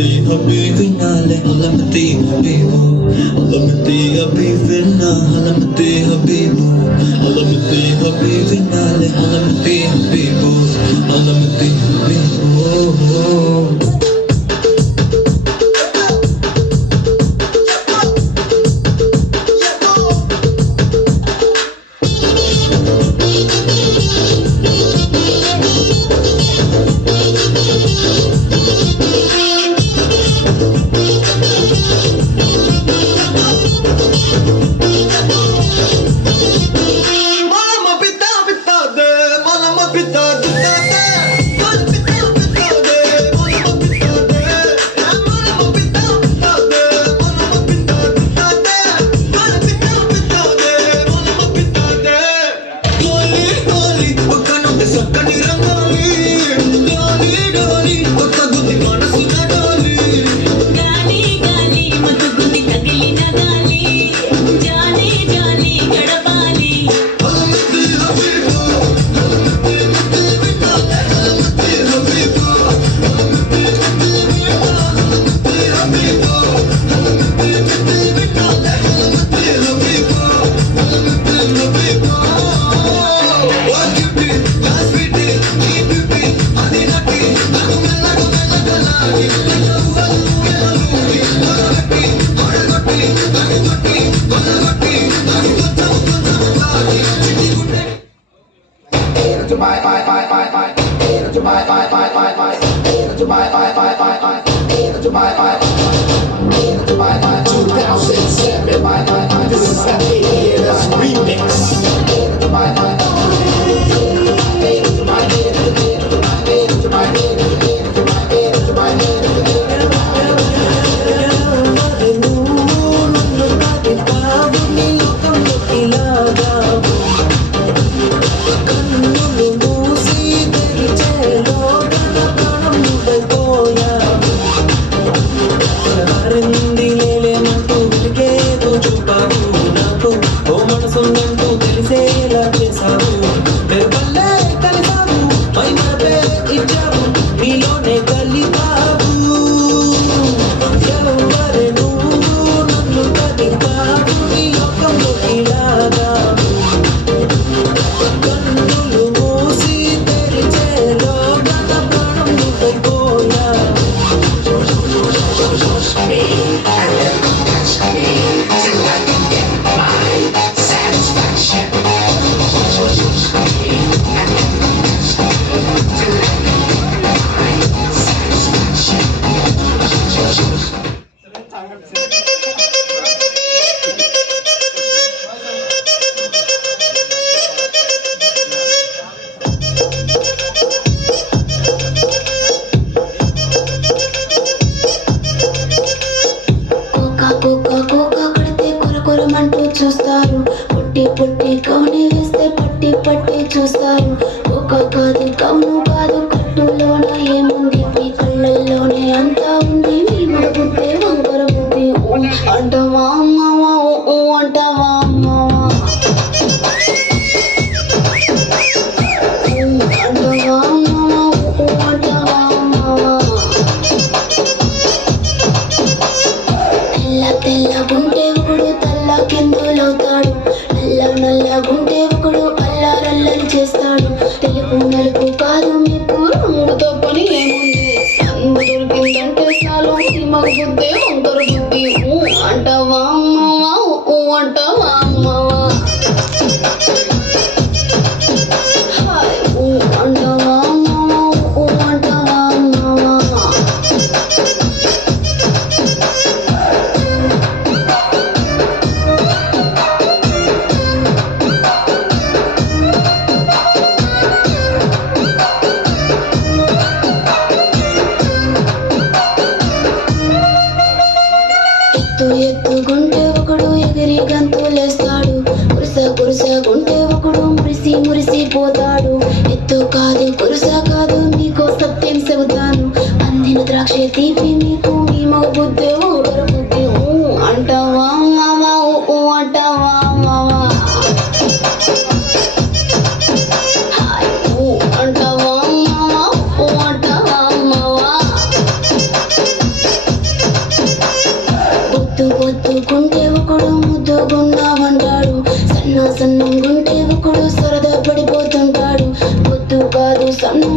finale, halamati habibu, halamati habibina, halamati habibu, halamati habibinale, halamati habibu, halamati habibu. This is an AES remix. చూస్తారు పొట్టి పొట్టి కౌని వేస్తే పట్టి పట్టి చూస్తారు ఒక కాదు కౌను కాదు కట్టులోన ఏముంది మీ కళ్ళల్లోనే అంతా ఉంది మీ మగబుద్ధి వంకర బుద్ధి అంటావా అమ్మవా అంటావా అమ్మవా అంటావా అమ్మవా అంటావా అమ్మవా తెల్ల తెల్లగుంటే కిందులవుతాడు నల్ల నల్లగుంటే ఒకడు అల్లారల్లరి చేస్తాడు తెలుపు నలుపు కాదు మీకు రంగుతో పని ఏముంది అందు దొరికిందంటే చాలు మగ బుద్ధి వంకర బుద్ధి అంటావా అమ్మవా అంటావా అమ్మవా అంటావా అమ్మవా అంటావా అమ్మవా ఎత్తుగుంటే ఒకడు ఎగిరి గంతులేస్తాడు కురుసగుంటే ఒకడు మురిసిపోతాడు ఎత్తు కాదు కురుస కాదు మీకు సత్యం చెబుతాను అందిన ద్రాక్ష తీపి మీకు మీ మగ బుద్ధి వంకర బుద్ధి అంటావా మావా అంటావా మావా అంటావా మావా అంటావా మావా పొద్దుకుంటే ఒకడు ముద్దుగున్నావంటాడు, సన్నం గుంటే ఒకడు సరదా పడిపోతుంటాడు. పొద్దు కాదు సన్నం